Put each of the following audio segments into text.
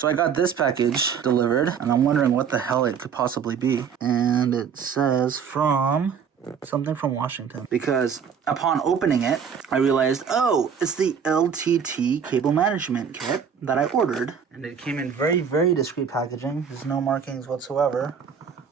So I got this package delivered, and I'm wondering what the hell it could possibly be. And it says from something from Washington. Because upon opening it, I realized, oh, it's the LTT cable management kit that I ordered. And it came in very, very discreet packaging. There's no markings whatsoever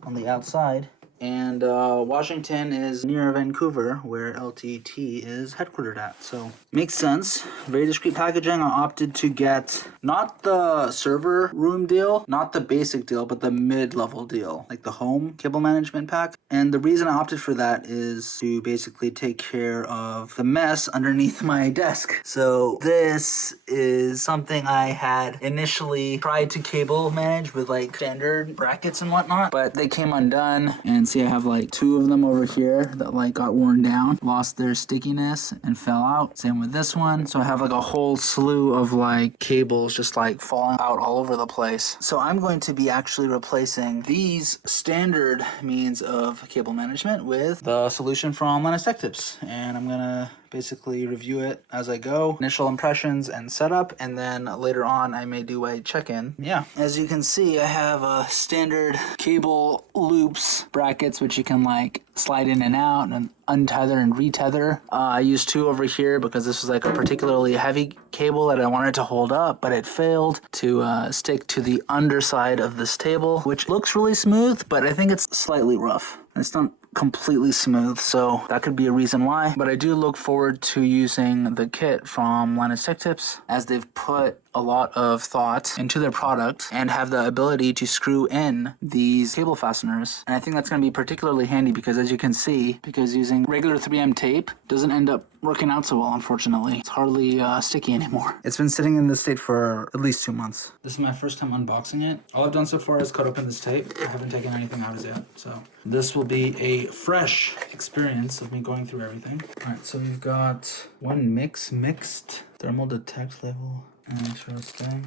on the outside. And Washington is near Vancouver, where LTT is headquartered at. So makes sense. Very discreet packaging. I opted to get not the server room deal, not the basic deal, but the mid-level deal, like the home cable management pack. And the reason I opted for that is to basically take care of the mess underneath my desk. So this is something I had initially tried to cable manage with like standard brackets and whatnot, but they came undone. And see, I have like 2 of them over here that like got worn down, lost their stickiness and fell out. Same with this one. So I have like a whole slew of like cables just like falling out all over the place. So I'm going to be actually replacing these standard means of cable management with the solution from Linus Tech Tips. And I'm gonna basically review it as I go, initial impressions and setup, and then later on I may do a check-in. Yeah, as you can see, I have a standard cable loops brackets which you can like slide in and out and untether and retether. I used 2 over here because this was like a particularly heavy cable that I wanted to hold up, but it failed to stick to the underside of this table, which looks really smooth, but I think it's slightly rough. It's not completely smooth, so that could be a reason why. But I do look forward to using the kit from Linus Tech Tips, as they've put a lot of thought into their product and have the ability to screw in these cable fasteners. And I think that's going to be particularly handy because, as you can see, because using regular 3M tape doesn't end up working out so well, unfortunately. It's hardly sticky anymore. It's been sitting in this state for at least 2 months. This is my first time unboxing it. All I've done so far is cut open this tape. I haven't taken anything out as yet, so this will be a fresh experience of me going through everything. All right, so we've got one mixed thermal detect label. Interesting.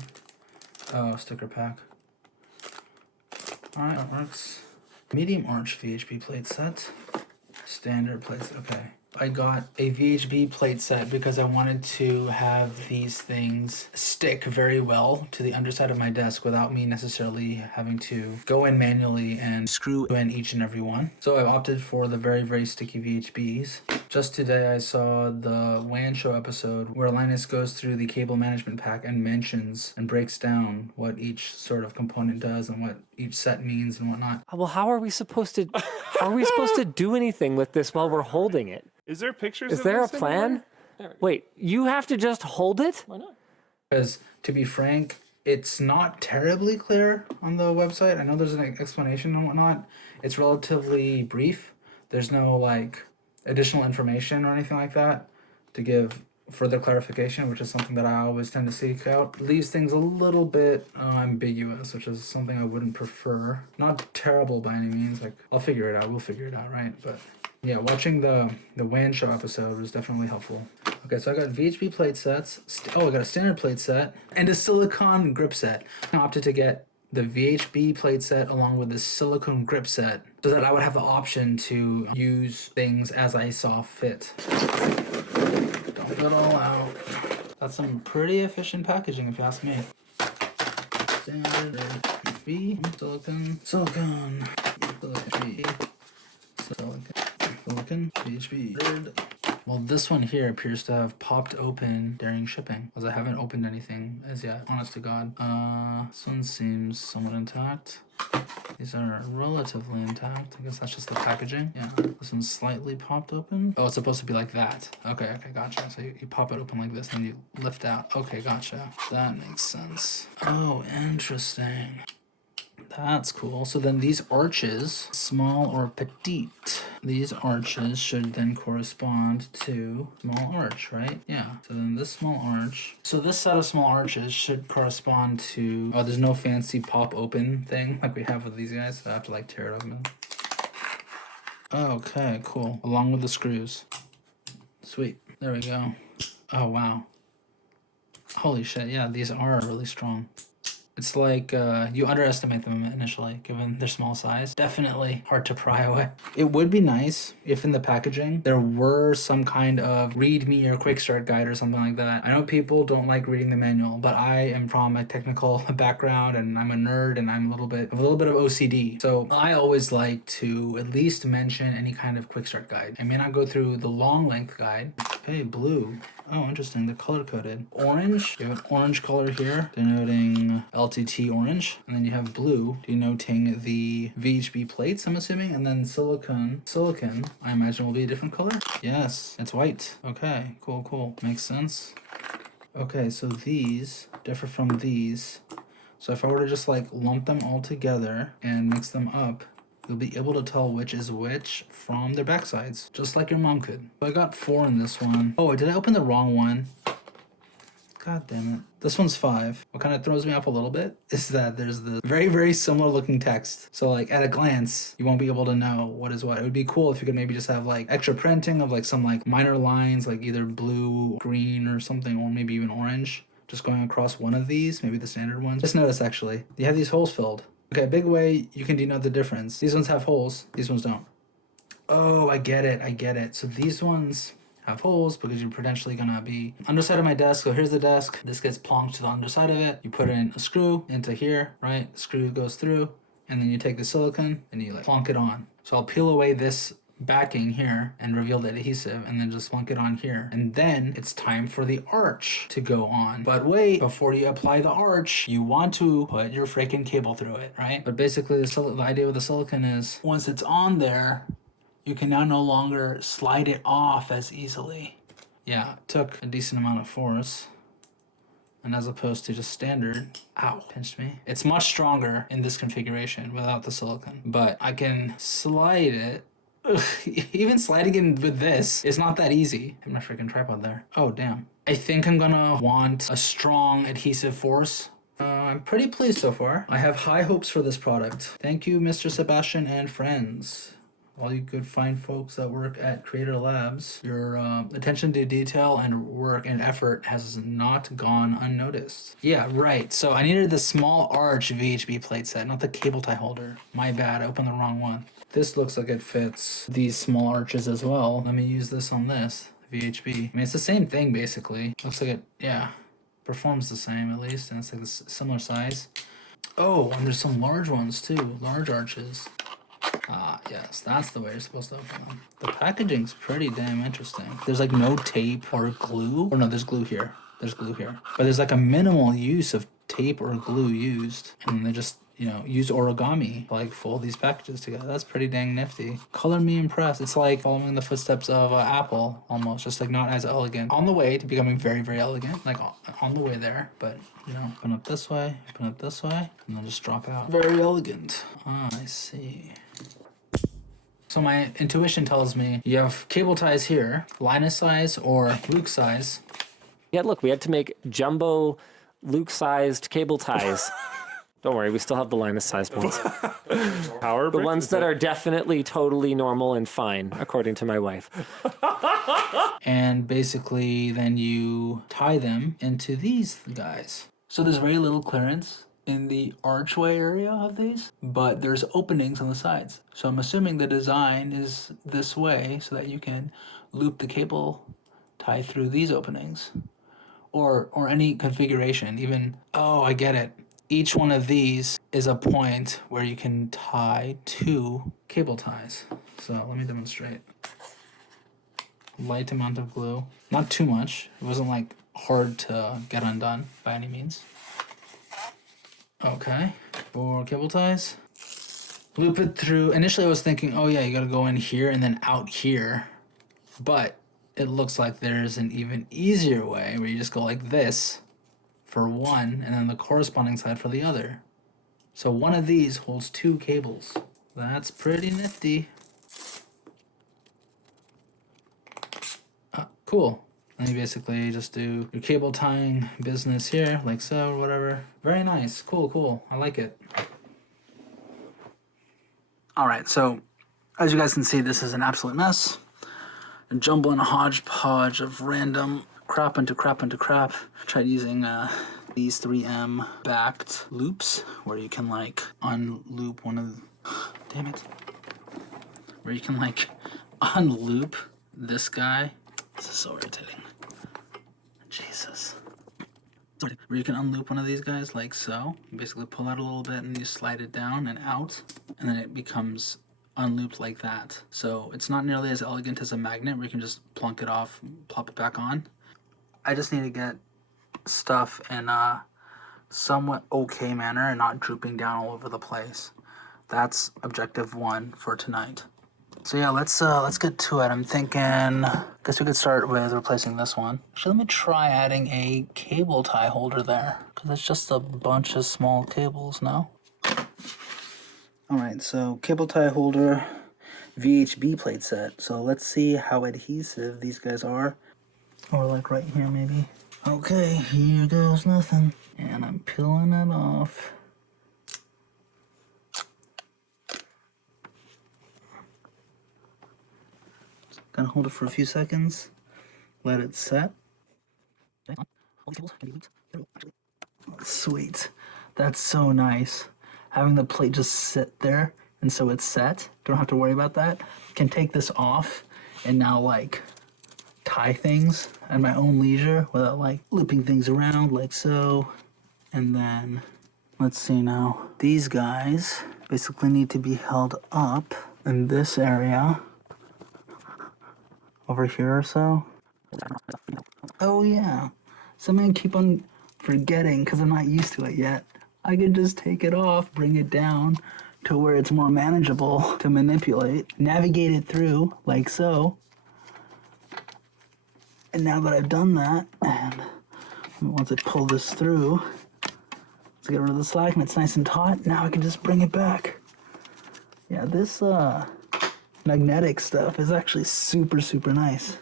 Oh, sticker pack. Alright, that works. Medium arch VHB plate set. Standard plates, okay. I got a VHB plate set because I wanted to have these things stick very well to the underside of my desk without me necessarily having to go in manually and screw in each and every one. So I've opted for the very, very sticky VHBs. Just today I saw the WAN show episode where Linus goes through the cable management pack and mentions and breaks down what each sort of component does and what each set means and whatnot. Well, how are we supposed to do anything with this while we're holding it? Is there pictures? Is there a plan? Wait, you have to just hold it? Why not? Because, to be frank, it's not terribly clear on the website. I know there's an explanation and whatnot. It's relatively brief. There's no, like, additional information or anything like that to give further clarification, which is something that I always tend to seek out. It leaves things a little bit ambiguous, which is something I wouldn't prefer. Not terrible by any means. Like, I'll figure it out. We'll figure it out, right? But yeah, watching the WAN show episode was definitely helpful. Okay, so I got VHB plate sets. I got a standard plate set and a silicone grip set. I opted to get the VHB plate set along with the silicone grip set so that I would have the option to use things as I saw fit. Dump it all out. That's some pretty efficient packaging if you ask me. Standard VHB, silicone, VHB. Well, this one here appears to have popped open during shipping, because I haven't opened anything as yet, honest to God. This one seems somewhat intact. These are relatively intact. I guess that's just the packaging. Yeah, this one's slightly popped open. Oh, it's supposed to be like that. Okay, gotcha. So you pop it open like this and you lift out. Okay, gotcha. That makes sense. Oh, interesting. That's cool. So then these arches, small or petite, these arches should then correspond to small arch, right? Yeah. So then this small arch. So this set of small arches should correspond to, oh, there's no fancy pop open thing like we have with these guys. So I have to like tear it open. Okay, cool. Along with the screws. Sweet. There we go. Oh, wow. Holy shit. Yeah, these are really strong. It's like you underestimate them initially, given their small size. Definitely hard to pry away. It would be nice if in the packaging there were some kind of README or quick start guide or something like that. I know people don't like reading the manual, but I am from a technical background and I'm a nerd and I'm a little bit of OCD. So I always like to at least mention any kind of quick start guide. I may not go through the long length guide. Hey, blue. Oh, interesting. They're color coded. Orange. You have an orange color here denoting LTT orange. And then you have blue denoting the VHB plates, I'm assuming. And then silicon, I imagine will be a different color. Yes, it's white. Okay, cool. Makes sense. Okay, so these differ from these. So if I were to just like lump them all together and mix them up, you'll be able to tell which is which from their backsides, just like your mom could. So I got 4 in this one. Oh, did I open the wrong one? God damn it. This one's 5. What kind of throws me off a little bit is that there's the very, very similar looking text. So like at a glance, you won't be able to know what is what. It would be cool if you could maybe just have like extra printing of like some like minor lines, like either blue, green or something, or maybe even orange, just going across one of these, maybe the standard ones. Just notice actually, you have these holes filled. Okay, big way you can denote the difference. These ones have holes, these ones don't. Oh, I get it. So these ones have holes because you're potentially gonna be underside of my desk. So here's the desk. This gets plonked to the underside of it. You put in a screw into here, right? The screw goes through, and then you take the silicone and you like plonk it on. So I'll peel away this backing here and reveal the adhesive and then just plunk it on here, and then it's time for the arch to go on. But wait, before you apply the arch, you want to put your freaking cable through it, right? But basically the idea with the silicone is once it's on there, you can now no longer slide it off as easily. Yeah, it took a decent amount of force, and as opposed to just standard, ow, pinched me. It's much stronger in this configuration without the silicone, but I can slide it. Even sliding in with this is not that easy. I have my freaking tripod there. Oh, damn. I think I'm gonna want a strong adhesive force. I'm pretty pleased so far. I have high hopes for this product. Thank you, Mr. Sebastian and friends. All you good fine folks that work at Creator Labs, your attention to detail and work and effort has not gone unnoticed. Yeah, right. So I needed the small arch VHB plate set, not the cable tie holder. My bad, I opened the wrong one. This looks like it fits these small arches as well. Let me use this on this, VHB. I mean, it's the same thing basically. Looks like it, yeah, performs the same at least, and it's like this similar size. Oh, and there's some large ones too, large arches. Ah, yes, that's the way you're supposed to open them. The packaging's pretty damn interesting. There's like no tape or glue. Or no, there's glue here. There's glue here. But there's like a minimal use of tape or glue used. And they just, use origami to like fold these packages together. That's pretty dang nifty. Color me impressed. It's like following the footsteps of Apple almost. Just like not as elegant. On the way to becoming very, very elegant. Like on the way there. But, open up this way, and then just drop out. Very elegant. Ah, I see. So my intuition tells me you have cable ties here, Linus size or Luke size. Yeah, look, we had to make jumbo Luke-sized cable ties. Don't worry, we still have the Linus-sized ones. The ones that are definitely totally normal and fine, according to my wife. And basically then you tie them into these guys. So there's very little clearance in the archway area of these, but there's openings on the sides. So I'm assuming the design is this way so that you can loop the cable tie through these openings, or any configuration. Even, oh, I get it. Each one of these is a point where you can tie 2 cable ties. So let me demonstrate. Light amount of glue, not too much. It wasn't like hard to get undone by any means. Okay, 4 cable ties. Loop it through. Initially I was thinking, oh yeah, you gotta go in here and then out here. But it looks like there's an even easier way where you just go like this for one and then the corresponding side for the other. So one of these holds 2 cables. That's pretty nifty. Cool. And you basically just do your cable tying business here, like so, or whatever. Very nice. Cool. I like it. Alright, so as you guys can see, this is an absolute mess. A jumble and a hodgepodge of random crap into crap. Tried using these 3M backed loops where you can like unloop one of, damn it, where you can like unloop this guy. This is so irritating. Jesus. Where you can unloop one of these guys like so. You basically pull out a little bit and you slide it down and out, and then it becomes unlooped like that. So it's not nearly as elegant as a magnet where you can just plunk it off, plop it back on. I just need to get stuff in a somewhat okay manner and not drooping down all over the place. That's objective 1 for tonight. So yeah, let's get to it. I'm thinking, guess we could start with replacing this one. Actually, let me try adding a cable tie holder there, because it's just a bunch of small cables now. All right, so cable tie holder, VHB plate set. So let's see how adhesive these guys are. Or like right here maybe. Okay, here goes nothing. And I'm peeling it off. Gonna hold it for a few seconds, let it set. Sweet. That's so nice. Having the plate just sit there and so it's set. Don't have to worry about that. Can take this off and now like tie things at my own leisure without like looping things around like so. And then let's see now. These guys basically need to be held up in this area. Over here or so. Oh yeah, something I keep on forgetting because I'm not used to it yet. I can just take it off, bring it down to where it's more manageable to manipulate, navigate it through like so. And now that I've done that, and once I pull this through, let's get rid of the slack and it's nice and taut, now I can just bring it back. Yeah, this magnetic stuff is actually super nice.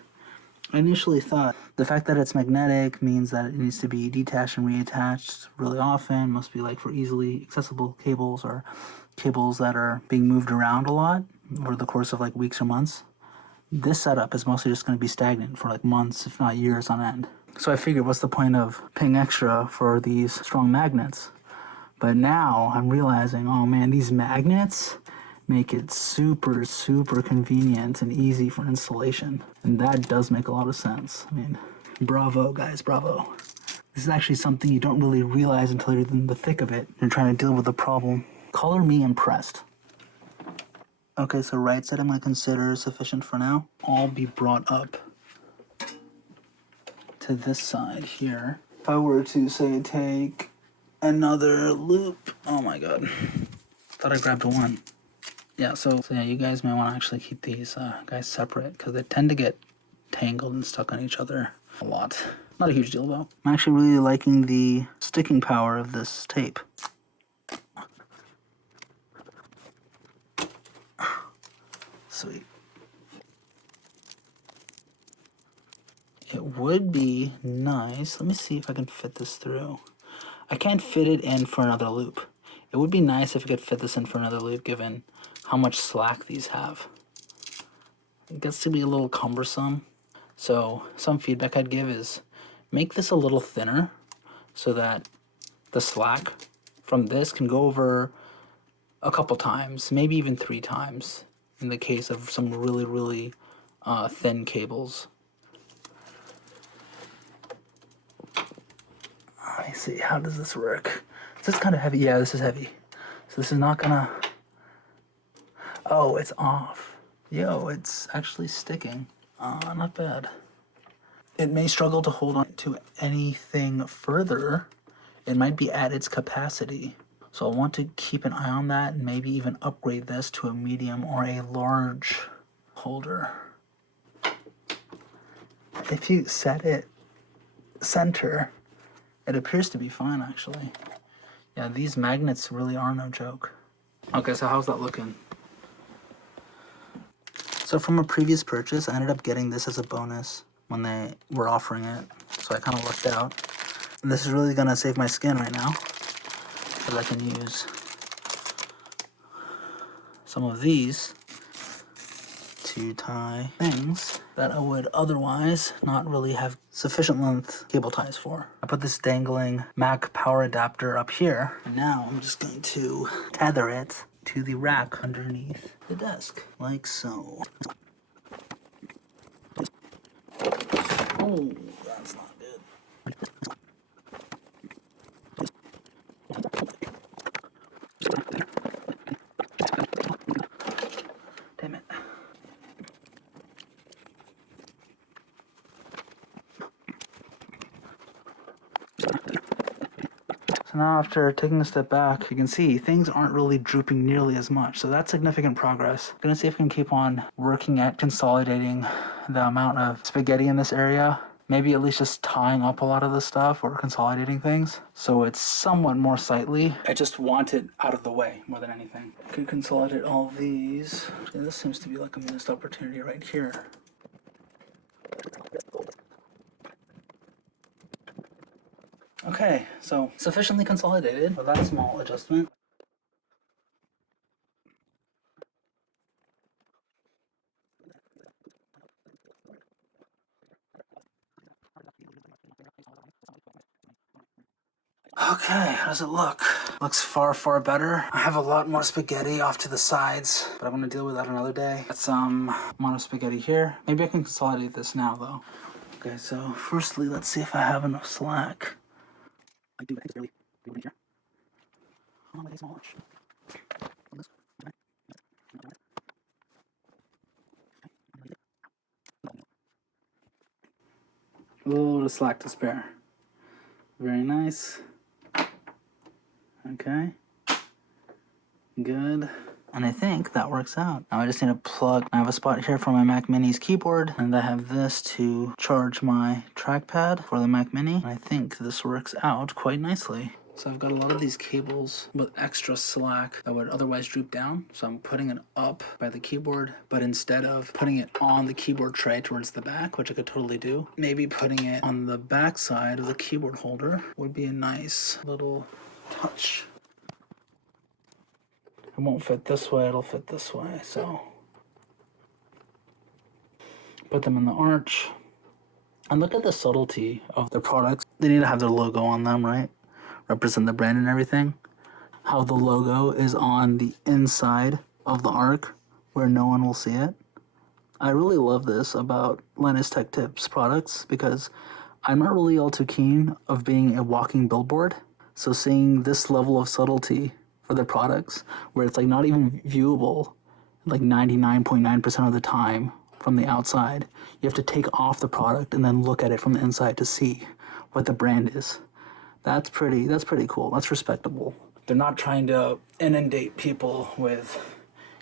I initially thought the fact that it's magnetic means that it needs to be detached and reattached really often, must be like for easily accessible cables or cables that are being moved around a lot over the course of like weeks or months. This setup is mostly just going to be stagnant for like months, if not years on end. So I figured, what's the point of paying extra for these strong magnets? But now I'm realizing, oh man, these magnets make it super convenient and easy for installation. And that does make a lot of sense. I mean, bravo guys, bravo. This is actually something you don't really realize until you're in the thick of it. You're trying to deal with the problem. Color me impressed. Okay, so right side I'm gonna consider sufficient for now. I'll be brought up to this side here. If I were to say take another loop, oh my god. Thought I grabbed one. Yeah, so yeah, you guys may want to actually keep these guys separate because they tend to get tangled and stuck on each other a lot. Not a huge deal though. I'm actually really liking the sticking power of this tape. Sweet. It would be nice. Let me see if I can fit this through. I can't fit it in for another loop. It would be nice if I could fit this in for another loop given how much slack these have. It gets to be a little cumbersome. So some feedback I'd give is make this a little thinner so that the slack from this can go over a couple times, maybe even 3 times in the case of some really thin cables. Let me see, how does this work? Is this kind of heavy? Yeah, this is heavy. So this is not gonna... Oh, it's off. Yo, it's actually sticking. Not bad. It may struggle to hold on to anything further. It might be at its capacity. So I want to keep an eye on that and maybe even upgrade this to a medium or a large holder. If you set it center, it appears to be fine actually. Yeah, these magnets really are no joke. Okay, so how's that looking? So from a previous purchase, I ended up getting this as a bonus when they were offering it. So I kind of lucked out. And this is really gonna save my skin right now, because I can use some of these to to tie things that I would otherwise not really have sufficient length cable ties for. I put this dangling Mac power adapter up here, and now I'm just going to tether it to the rack underneath the desk, like so. Oh, that's not good. Damn it. So now after taking a step back, you can see things aren't really drooping nearly as much. So that's significant progress. I'm gonna see if I can keep on working at consolidating the amount of spaghetti in this area. Maybe at least just tying up a lot of the stuff or consolidating things so it's somewhat more sightly. I just want it out of the way more than anything. I could consolidate all these. Yeah, this seems to be like a missed opportunity right here. Okay, so sufficiently consolidated with that small adjustment. Okay, how does it look? Looks far, far better. I have a lot more spaghetti off to the sides, but I'm gonna deal with that another day. Got some amount of spaghetti here. Maybe I can consolidate this now though. Okay, so firstly, let's see if I have enough slack. I do, I think it's barely here. Oh, my smallish. A little bit of slack to spare. Very nice. Okay. Good. And I think that works out. Now I just need to plug, I have a spot here for my Mac Mini's keyboard, and I have this to charge my trackpad for the Mac Mini. And I think this works out quite nicely. So I've got a lot of these cables with extra slack that would otherwise droop down. So I'm putting it up by the keyboard, but instead of putting it on the keyboard tray towards the back, which I could totally do, maybe putting it on the back side of the keyboard holder would be a nice little touch. It won't fit this way, it'll fit this way, so put them in the arch. And look at the subtlety of the products. They need to have their logo on them, right? Represent the brand and everything. How the logo is on the inside of the arc where no one will see it. I really love this about Linus Tech Tips products because I'm not really all too keen of being a walking billboard. So seeing this level of subtlety for their products, where it's like not even viewable, like 99.9% of the time from the outside. You have to take off the product and then look at it from the inside to see what the brand is. That's pretty cool. That's respectable. They're not trying to inundate people with,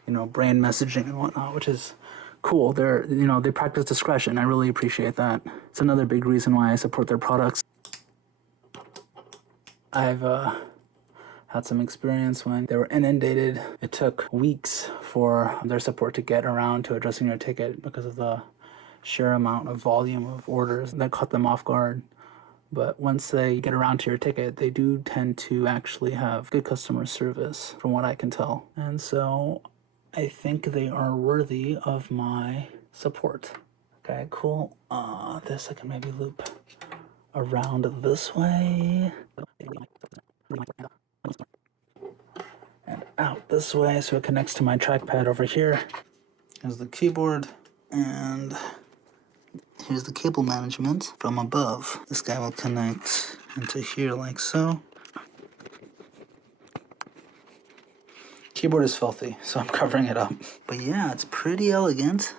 brand messaging and whatnot, which is cool. They practice discretion. I really appreciate that. It's another big reason why I support their products. I've had some experience when they were inundated. It took weeks for their support to get around to addressing your ticket because of the sheer amount of volume of orders that caught them off guard. But once they get around to your ticket, they do tend to actually have good customer service, from what I can tell. And so I think they are worthy of my support. Okay, cool. This I can maybe loop around this way. And out this way so it connects to my trackpad over here. Here's the keyboard, and here's the cable management from above. This guy will connect into here like so. Keyboard is filthy, so I'm covering it up. But yeah, it's pretty elegant.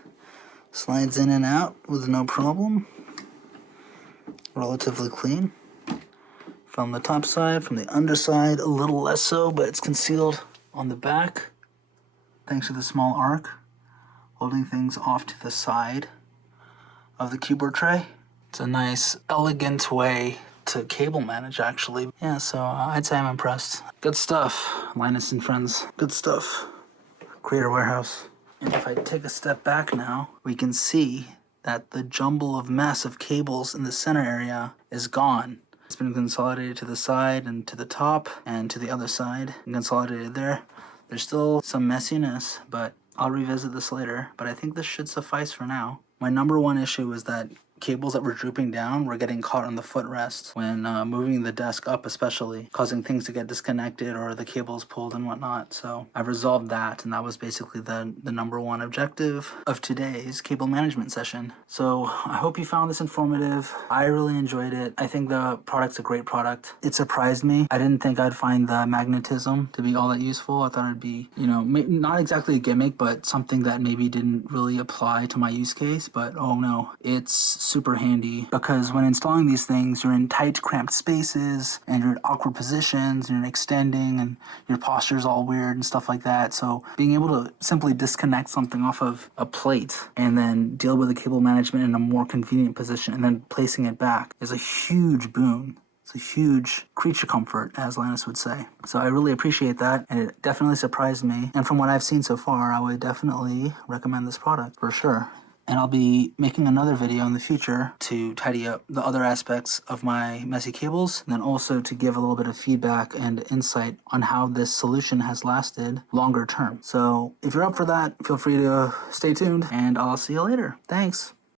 Slides in and out with no problem. Relatively clean. From the top side, from the underside, a little less so, but it's concealed on the back. Thanks to the small arc, holding things off to the side of the keyboard tray. It's a nice, elegant way to cable manage, actually. Yeah, so I'd say I'm impressed. Good stuff, Linus and Friends. Good stuff. Creator Warehouse. And if I take a step back now, we can see that the jumble of massive cables in the center area is gone. It's been consolidated to the side and to the top and to the other side and consolidated there. There's still some messiness, but I'll revisit this later, but I think this should suffice for now. My number one issue is that cables that were drooping down were getting caught on the footrest when moving the desk up, especially, causing things to get disconnected or the cables pulled and whatnot. So I've resolved that, and that was basically the number one objective of today's cable management session. So I hope you found this informative. I really enjoyed it. I think the product's a great product. It surprised me. I didn't think I'd find the magnetism to be all that useful. I thought it'd be, not exactly a gimmick, but something that maybe didn't really apply to my use case. But oh no, it's super handy, because when installing these things, you're in tight, cramped spaces, and you're in awkward positions, and you're extending, and your posture's all weird and stuff like that. So being able to simply disconnect something off of a plate and then deal with the cable management in a more convenient position and then placing it back is a huge boon. It's a huge creature comfort, as Linus would say. So I really appreciate that, and it definitely surprised me. And from what I've seen so far, I would definitely recommend this product for sure. And I'll be making another video in the future to tidy up the other aspects of my messy cables, and then also to give a little bit of feedback and insight on how this solution has lasted longer term. So if you're up for that, feel free to stay tuned, and I'll see you later. Thanks.